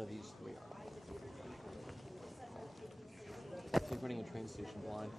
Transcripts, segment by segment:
None of these three are. It's like running a train station blind.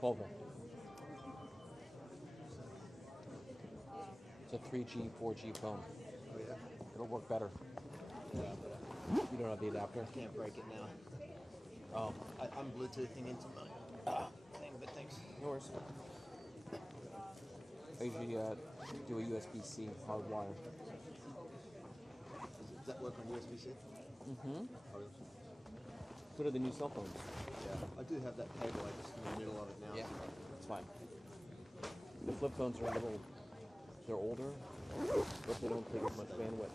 Colville. It's a 3G, 4G phone. Oh yeah? It'll work better. Yeah, You don't have the adapter? I can't break it now. Oh. I'm Bluetoothing into my thing, but thanks. No worries. I usually do a USB-C hardwire. Does that work on USB-C? Mm-hmm. So do the new cell phones. Yeah, I do have that cable. I just in the middle of it now. Yeah, that's fine. The flip phones are a little, they're older, but they don't take as much bandwidth.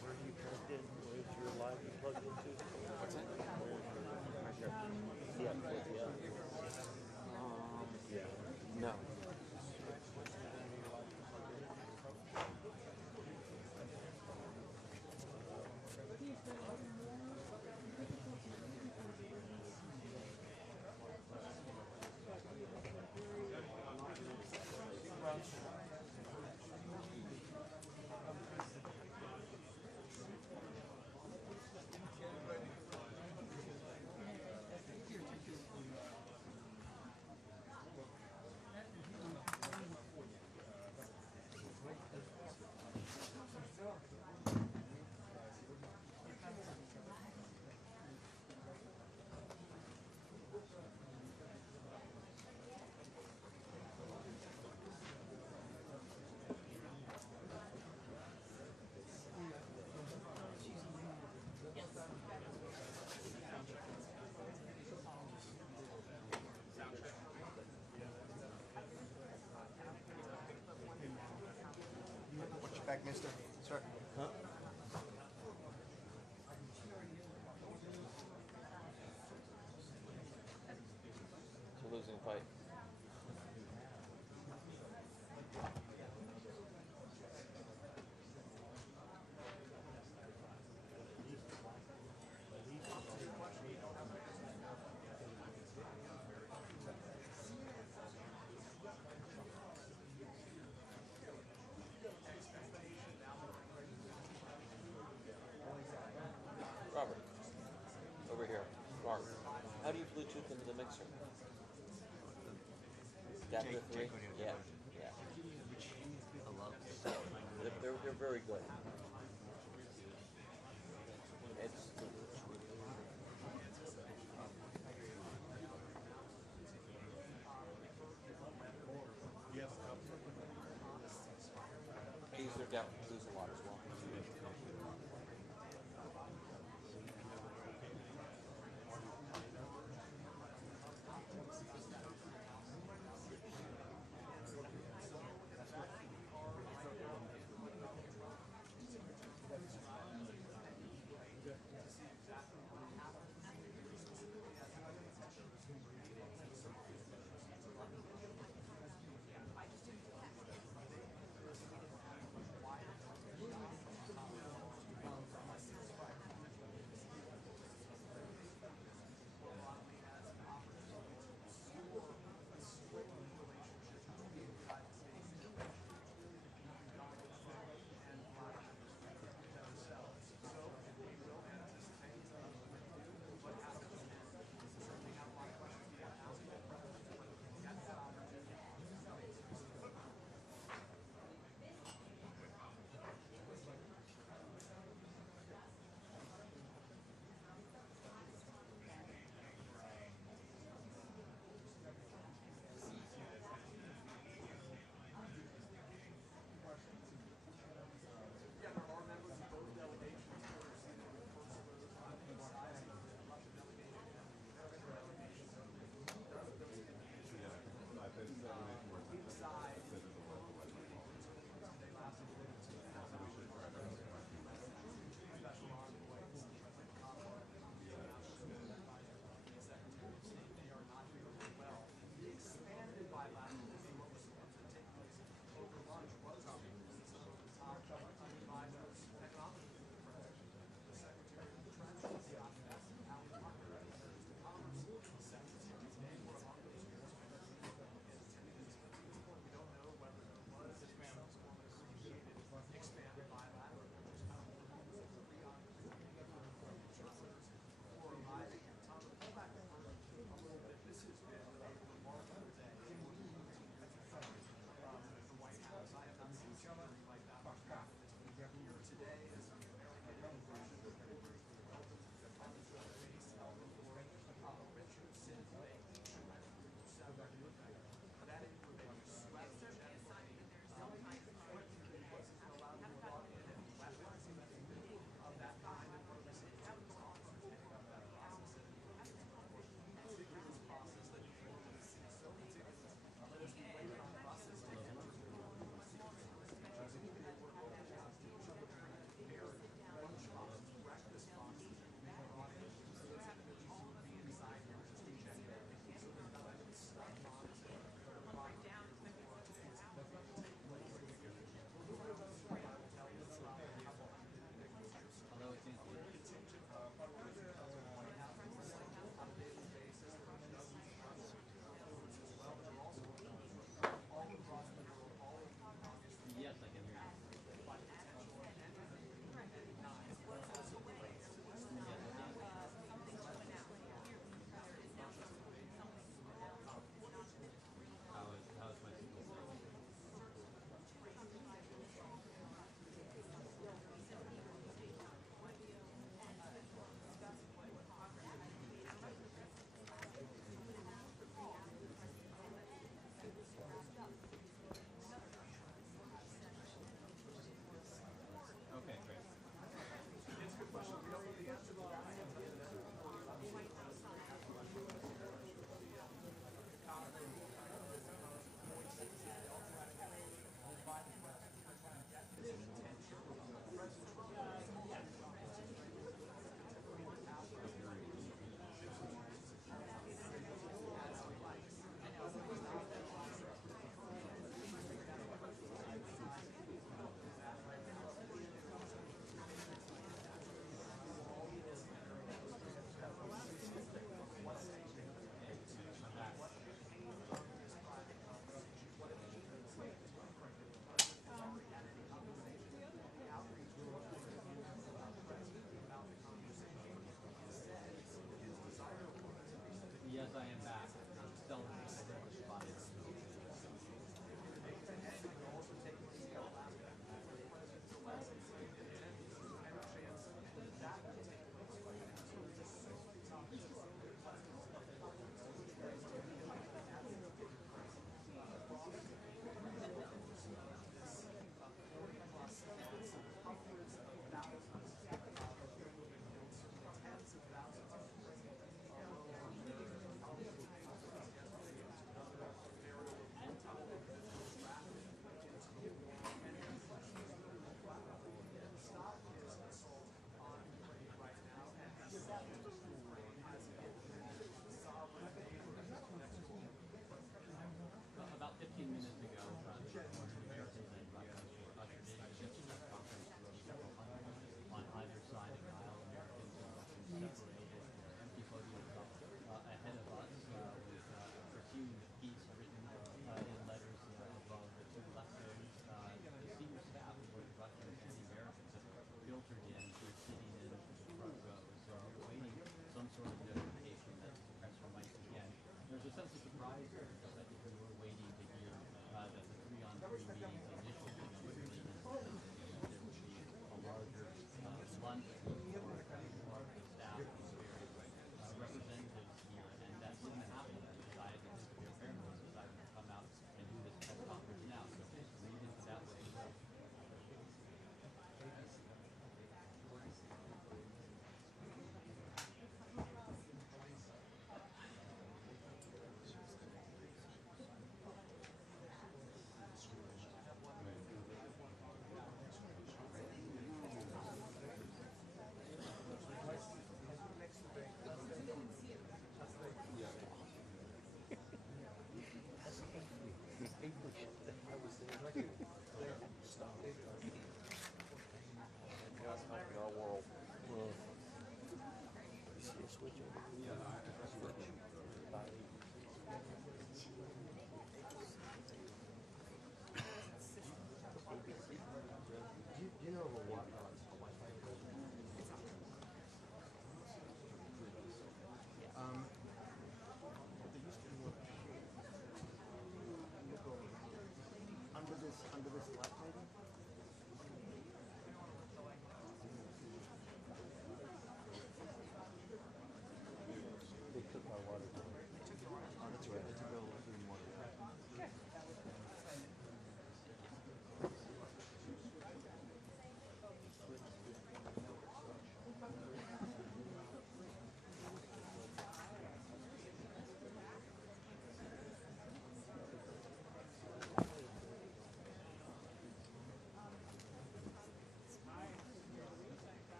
Where's your live you plugged into? What's that? No. Watch your back, mister. Sir. Huh? It's a losing fight. Robert, over here. Mark, how do you Bluetooth into the mixer? Adapter 3? Yeah, yeah. I love They're very good. Yeah, lose a lot as well.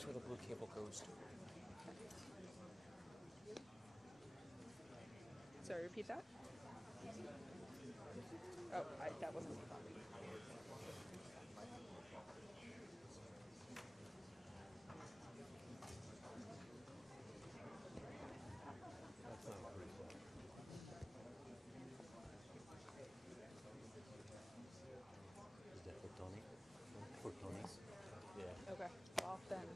That's where the blue cable goes to. Sorry, repeat that? Oh, that wasn't me. That's not pretty slow. Is that photonic? Photonics? Yeah. Okay, well then.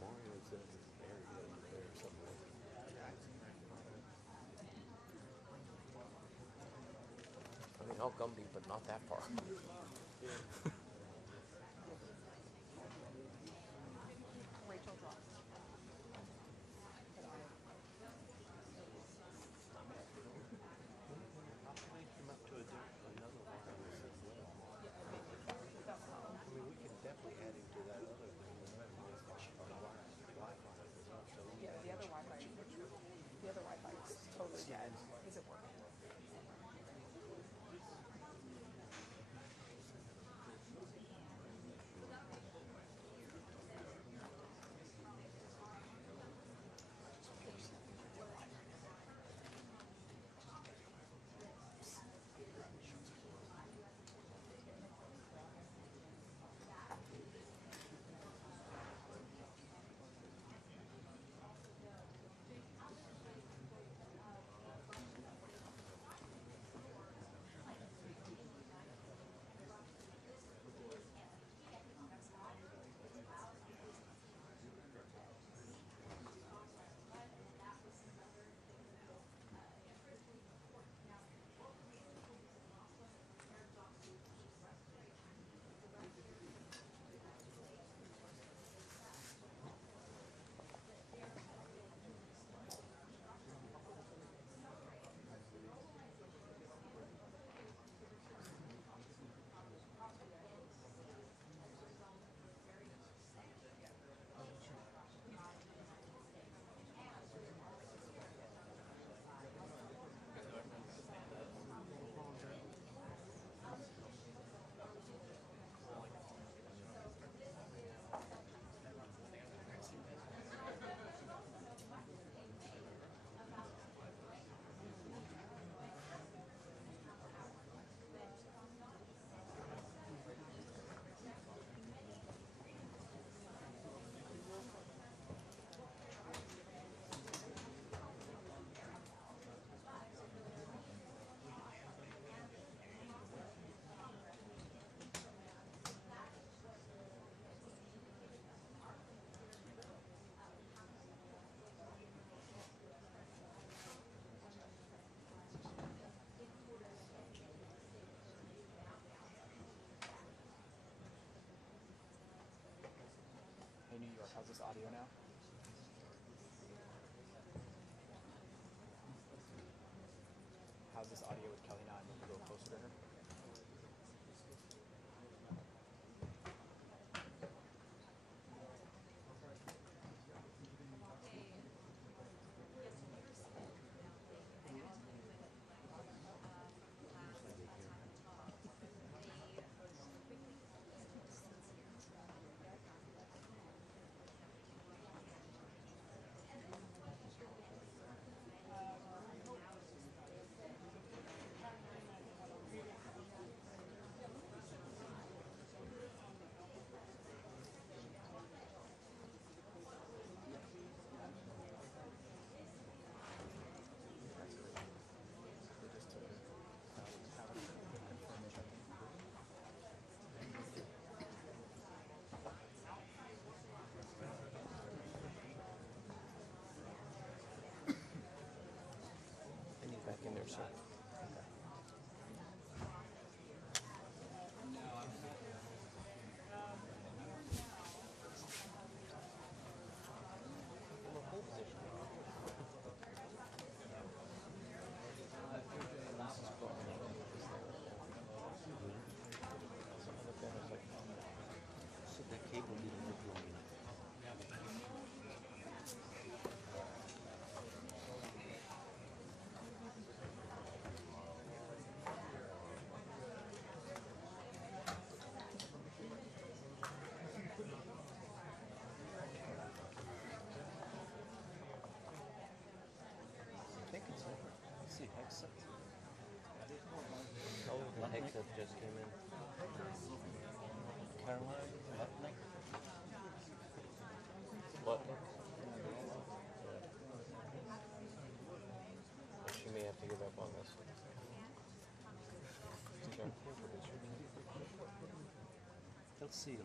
Mario says it's very good there somewhere. I mean, I'll Gumby, but not that far. Rachel dropped. How can we come up to another wireless as well? I mean, we can definitely add him to that other thing. Wi-Fi as well. So Yeah, the other Wi-Fi is totally dead. Is it working? Hey, New York, how's this audio now? How's this audio with Kelly now? I need to go closer to her. Back in there, sir. so that cable didn't work long enough. guys came in. Caroline Lutnick? Lutnick? Well, she may have to give up on this. Okay. Let's see, Eli.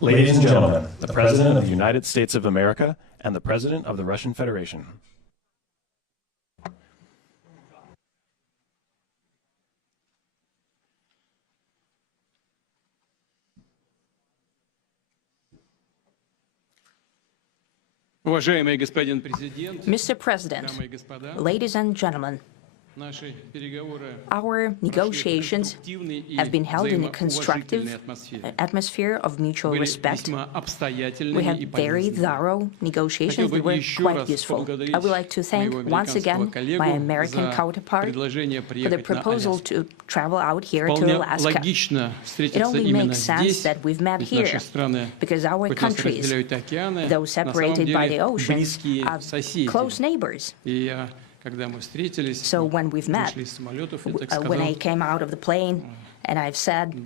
Ladies and gentlemen, the President of the United States of America and the President of the Russian Federation. Mr. President, ladies and gentlemen, our negotiations have been held in a constructive atmosphere of mutual respect. We had very thorough negotiations that were quite useful. I would like to thank once again my American counterpart for the proposal to travel out here to Alaska. It only makes sense that we've met here because our countries, though separated by the oceans, are close neighbors. So when we've met, when I came out of the plane and I've said,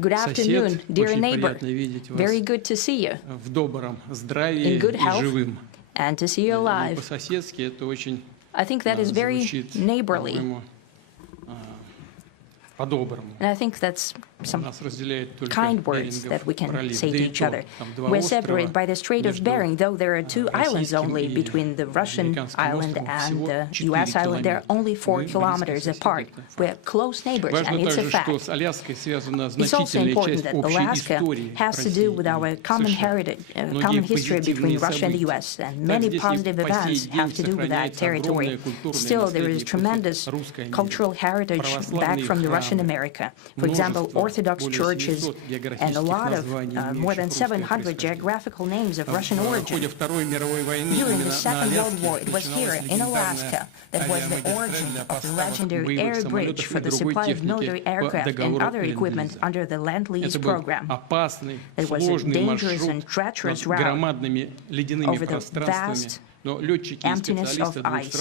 "Good afternoon, dear neighbor, very good to see you, in good health, and to see you alive," I think that is very neighborly. And I think that's some kind words that we can say to each other. We're separated by the Strait of Bering, though there are 2 islands only between the Russian island and the U.S. island. They're only 4 kilometers apart. We're close neighbors, and it's a fact. It's also important that Alaska has to do with our common heritage, common history between Russia and the U.S., and many positive events have to do with that territory. Still, there is tremendous cultural heritage back from the Russian America. For example, Orthodox churches and a lot of more than 700 geographical names of Russian origin. During the Second World War, it was here in Alaska that was the origin of the legendary air bridge for the supply of military aircraft and other equipment under the Lend-Lease program. It was a dangerous and treacherous route over the vast emptiness of ice.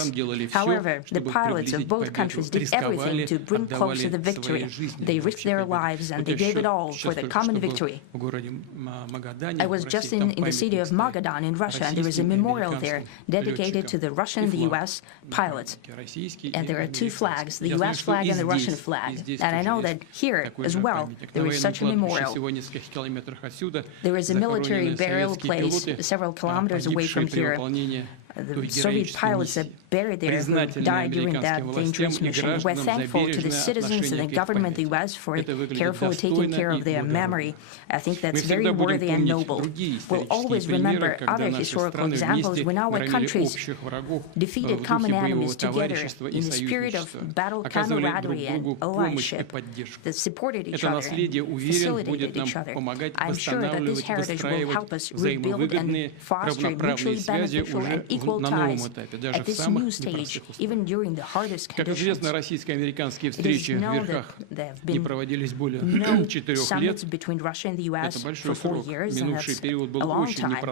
However, the pilots of both countries did everything to bring closer the victory. They risked their lives and they gave it all for the common victory. I was just in the city of Magadan in Russia, and there is a memorial there dedicated to the Russian and the U.S. pilots. And there are 2 flags, the U.S. flag and the Russian flag. And I know that here as well there is such a memorial. There is a military burial place several kilometers away from here, the Soviet pilots that buried there who died during that dangerous mission. We're thankful to the citizens and the government of the U.S. for carefully taking care of their memory. I think that's very worthy and noble. We'll always remember other historical examples when our countries defeated common enemies together in the spirit of battle camaraderie and allyship that supported each other and facilitated each other. I'm sure that this heritage will help us rebuild and foster mutually beneficial and equal ties at this new stage, even during the hardest conditions. It is known that there have been no summits between Russia and the U.S. for 4 years, and that's a long time.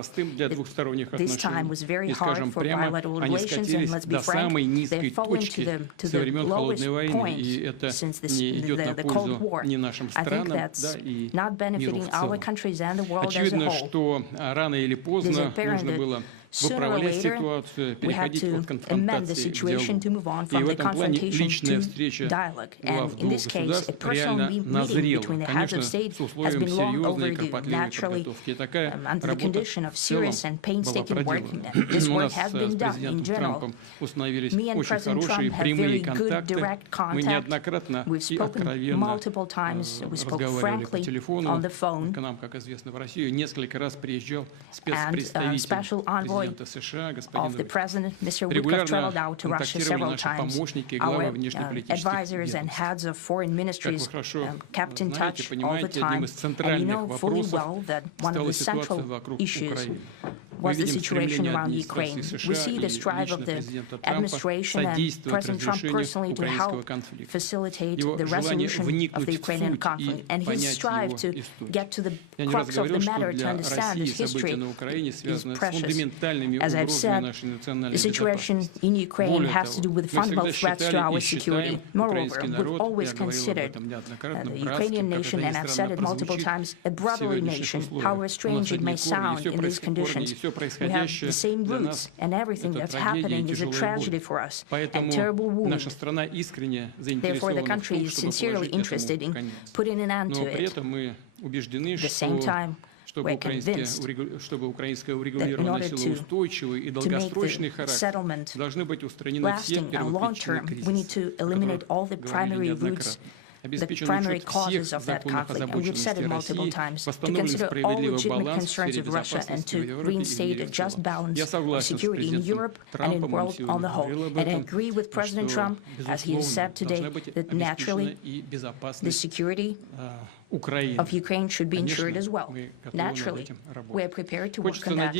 This time was very hard for bilateral relations, and let's be frank, they've fallen to the lowest point since the Cold War. I think that's not benefiting our countries and the world as a whole. It is apparent that sooner or later, we had to amend the situation to move on from the confrontation to dialogue. And in this case, a personal meeting between the heads of state has been long overdue, naturally, under the condition of serious and painstaking work. This work has been done in general. Me and President Trump have very good direct contact. We've spoken multiple times. We spoke frankly on the phone. And special envoy of the President, Mr. Woodruff, traveled out to Russia several times. Our advisors and heads of foreign ministries kept in touch all the time. And you know fully well that one of the central issues was the situation around Ukraine. We see the strive of the administration and President Trump personally to help facilitate the resolution of the Ukrainian conflict. And his strive to get to the crux of the matter, to understand its history, is precious. As I've said, the situation in Ukraine has to do with fundamental threats to our security. Moreover, we've always considered the Ukrainian nation, and I've said it multiple times, a brotherly nation, however strange it may sound in these conditions. We have the same roots, and everything that's happening is a tragedy for us, a terrible wound. Therefore, the country is sincerely interested in putting an end to it. At the same time, we're convinced that in order to make the settlement lasting and long-term, we need to eliminate all the primary roots, the primary causes of that conflict. And we've said it multiple times, to consider all legitimate concerns of Russia and to reinstate a just balance of security in Europe and in the world on the whole. And I agree with President Trump, as he has said today, that naturally the security of Ukraine should be ensured as well. Naturally, we are prepared to work on that.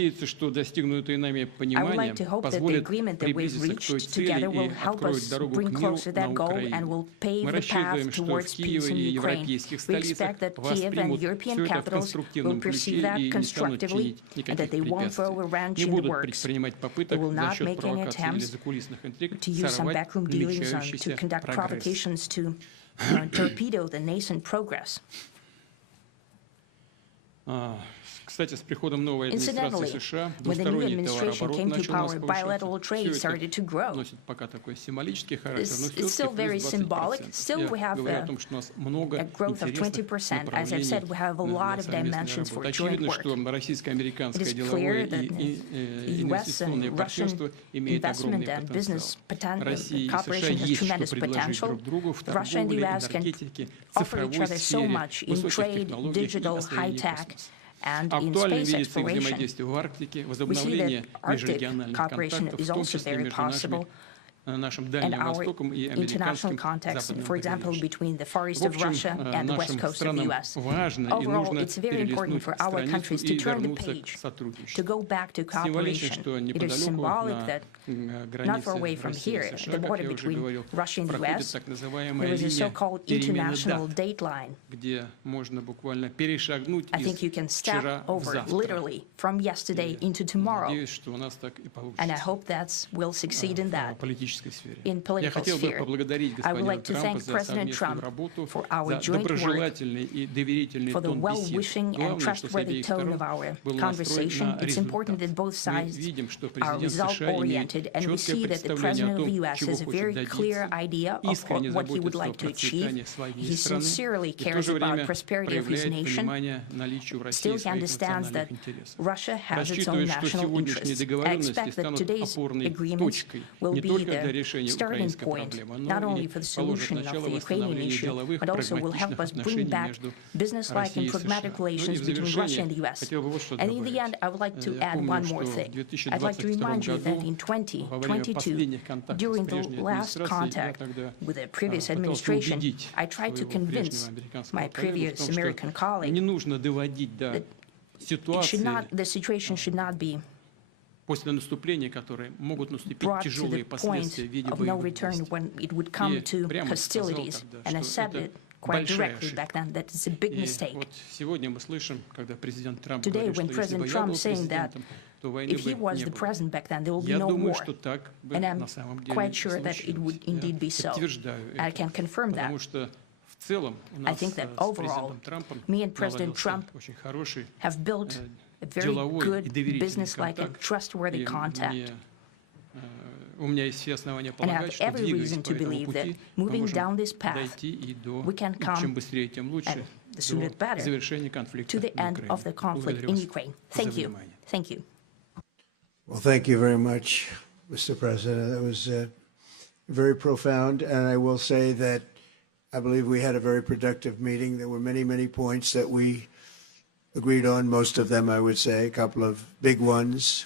I would like to hope that the agreement that we've reached together will help us bring closer that goal and will pave the path towards peace in Ukraine. We expect that Kiev and European capitals will perceive that constructively and that they won't throw a wrench in the works. They will not make any attempts to use some backroom dealings to conduct provocations to torpedo the nascent progress. Incidentally, when the new administration came to power, bilateral trade started to grow. It's still very symbolic. Still, we have a growth of 20%. As I've said, we have a lot of dimensions for joint work. It is clear that U.S. and Russian investment and business cooperation has tremendous potential. Russia and the U.S. can offer each other so much in trade, digital, high-tech, and in space exploration. We see that Arctic cooperation is also very possible. And our international context, for example, between the Far East of Russia and the West Coast of the U.S. Overall, it's very important for our countries to turn the page, to go back to cooperation. It is symbolic that not far away from here, the border between Russia and the U.S., there is a so-called international date line. I think you can step over, literally, from yesterday into tomorrow. And I hope we'll succeed in that. in political sphere. I would like to thank President Trump for our joint work, for the well-wishing and trustworthy tone of our conversation. It's important that both sides are result-oriented, and we see that the President of the U.S. has a very clear idea of what he would like to achieve. He sincerely cares about the prosperity of his nation. Still, he understands that Russia has its own national interests. I expect that today's agreements will be the starting point, not only for the solution of the Ukrainian issue, but also will help us bring back business-like and pragmatic relations between Russia and the U.S. And in the end, I would like to add one more thing. I'd like to remind you that in 2022, during the last contact with the previous administration, I tried to convince my previous American colleague that the situation should not be brought to the point of no return when it would come to hostilities, and I said it quite directly back then that it's a big mistake. Today, when President Trump is saying that if he was the president back then, there will be no war, and I'm quite sure that it would indeed be so. I can confirm that. I think that overall, me and President Trump have built a very good, business-like and trustworthy contact. And I have every reason to believe that moving down this path, we can come, and the sooner the better, to the end of the conflict in Ukraine. Thank you. Thank you. Well, thank you very much, Mr. President. That was very profound, and I will say that I believe we had a very productive meeting. There were many, many points that we agreed on, most of them, I would say, a couple of big ones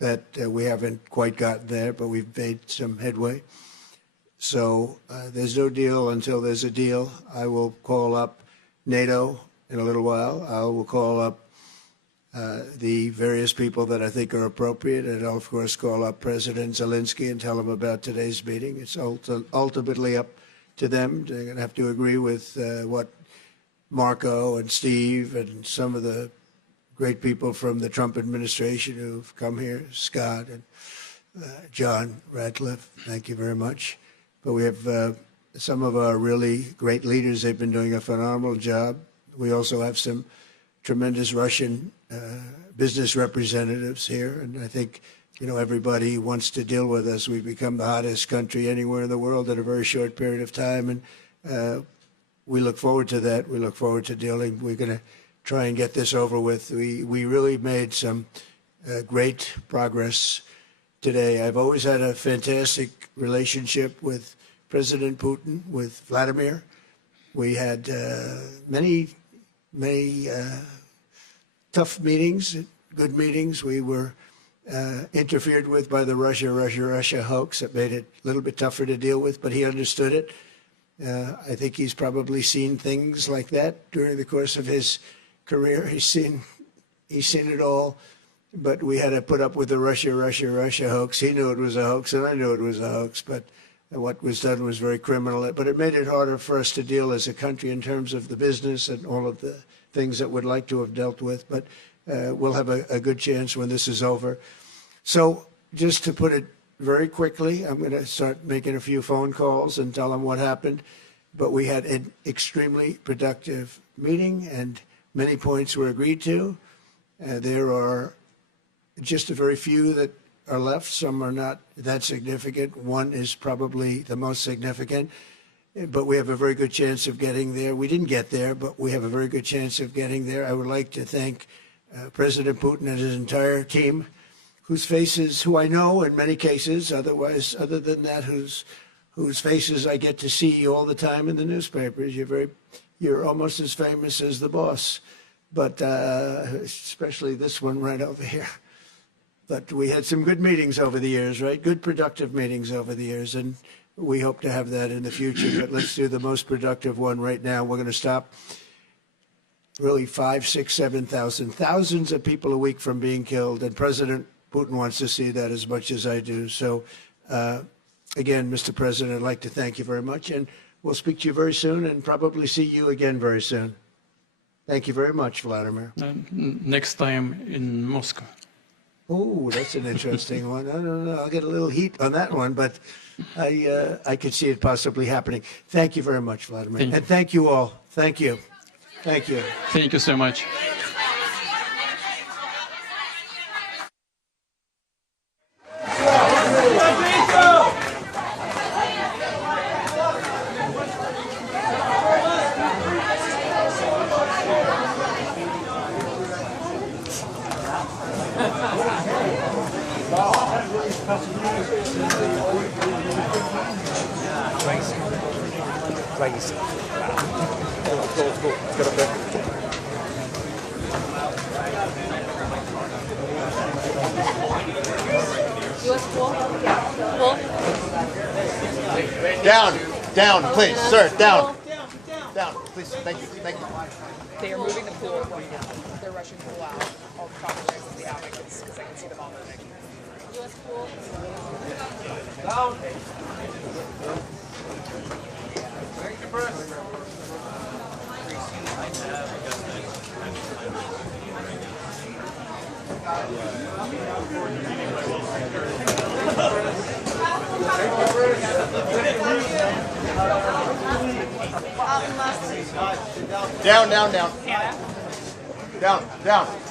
that we haven't quite gotten there, but we've made some headway. So there's no deal until there's a deal. I will call up NATO in a little while. I will call up the various people that I think are appropriate, and I'll, of course, call up President Zelensky and tell him about today's meeting. It's ultimately up to them. They're going to have to agree with what Marco and Steve and some of the great people from the Trump administration who've come here, Scott and John Ratcliffe, thank you very much. But we have some of our really great leaders. They've been doing a phenomenal job. We also have some tremendous Russian business representatives here, and I think everybody wants to deal with us. We've become the hottest country anywhere in the world in a very short period of time, and we look forward to that. We look forward to dealing. We're going to try and get this over with. We really made some great progress today. I've always had a fantastic relationship with President Putin, with Vladimir. We had many tough meetings, good meetings. We were interfered with by the Russia hoax. That made it a little bit tougher to deal with, but he understood it. I think he's probably seen things like that during the course of his career. He's seen it all, but we had to put up with the Russia hoax. He knew it was a hoax, and I knew it was a hoax, but what was done was very criminal. But it made it harder for us to deal as a country in terms of the business and all of the things that we'd like to have dealt with. But we'll have a good chance when this is over. So just to put it very quickly, I'm going to start making a few phone calls and tell them what happened. But we had an extremely productive meeting, and many points were agreed to. There are just a very few that are left. Some are not that significant. One is probably the most significant, but we have a very good chance of getting there. We didn't get there, but we have a very good chance of getting there. I would like to thank President Putin and his entire team, whose faces, who I know in many cases, other than that, whose faces I get to see all the time in the newspapers. You're almost as famous as the boss, but especially this one right over here. But we had some good meetings over the years, right? Good, productive meetings over the years, and we hope to have that in the future. But let's do the most productive one right now. We're going to stop really 5,000, 6,000, 7,000, thousands of people a week from being killed, and President Putin wants to see that as much as I do. So, again, Mr. President, I'd like to thank you very much, and we'll speak to you very soon and probably see you again very soon. Thank you very much, Vladimir. Next time in Moscow. Oh, that's an interesting one. I don't know. I'll get a little heat on that one, but I could see it possibly happening. Thank you very much, Vladimir. And thank you all. Thank you. Thank you. Thank you so much. Crazy. Let's go. Let's get up there. Down, please, sir, down. Down, please, thank you. They are moving the pool right now. They're rushing the pool out. All the professionals will be out because I can see them all moving. U.S. pool. Down. Down. Down.